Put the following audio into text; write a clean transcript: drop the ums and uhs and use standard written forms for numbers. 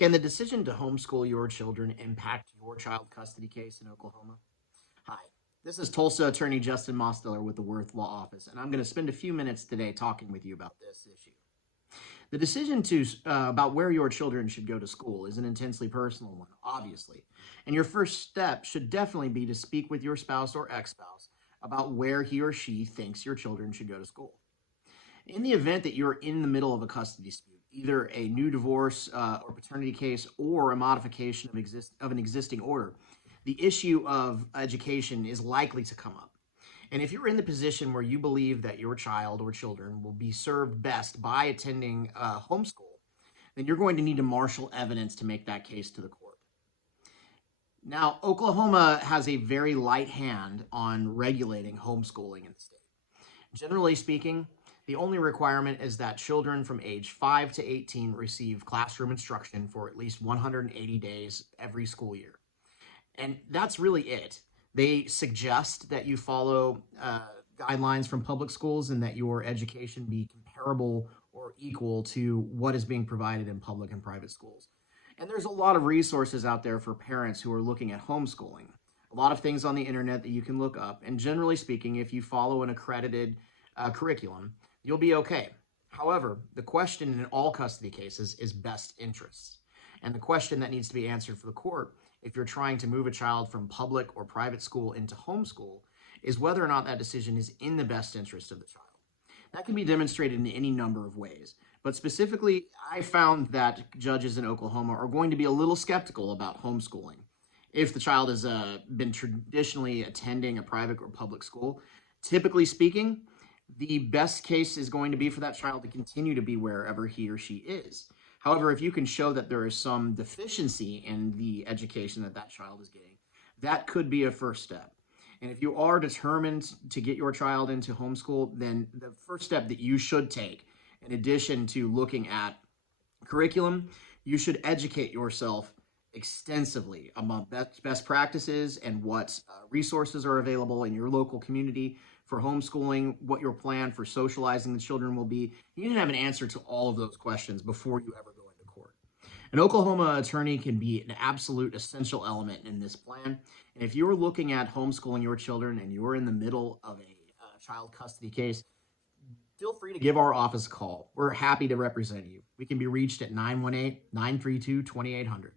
Can the decision to homeschool your children impact your child custody case in Oklahoma? Hi, this is Tulsa attorney Justin Mosteller with the Worth Law Office, and I'm going to spend a few minutes today talking with you about this issue. The decision about where your children should go to school is an intensely personal one, obviously, and your first step should definitely be to speak with your spouse or ex-spouse about where he or she thinks your children should go to school. In the event that you're in the middle of a custody dispute, either a new divorce or paternity case or a modification of an existing order, the issue of education is likely to come up. And if you're in the position where you believe that your child or children will be served best by attending homeschool, then you're going to need to marshal evidence to make that case to the court. Now, Oklahoma has a very light hand on regulating homeschooling in the state. Generally speaking, the only requirement is that children from age 5 to 18 receive classroom instruction for at least 180 days every school year. And that's really it. They suggest that you follow guidelines from public schools and that your education be comparable or equal to what is being provided in public and private schools. And there's a lot of resources out there for parents who are looking at homeschooling. A lot of things on the internet that you can look up. And generally speaking, if you follow an accredited curriculum, you'll be okay. However, the question in all custody cases is best interests. And the question that needs to be answered for the court, if you're trying to move a child from public or private school into homeschool, is whether or not that decision is in the best interest of the child. That can be demonstrated in any number of ways. But specifically, I found that judges in Oklahoma are going to be a little skeptical about homeschooling. If the child has been traditionally attending a private or public school, typically speaking, the best case is going to be for that child to continue to be wherever he or she is. However, if you can show that there is some deficiency in the education that that child is getting, that could be a first step. And if you are determined to get your child into homeschool, then the first step that you should take, in addition to looking at curriculum, you should educate yourself extensively about best practices and what resources are available in your local community for homeschooling, what your plan for socializing the children will be. You need to have an answer to all of those questions before you ever go into court. An Oklahoma attorney can be an absolute essential element in this plan. And if you're looking at homeschooling your children and you're in the middle of a child custody case, feel free to give our office a call. We're happy to represent you. We can be reached at 918-932-2800.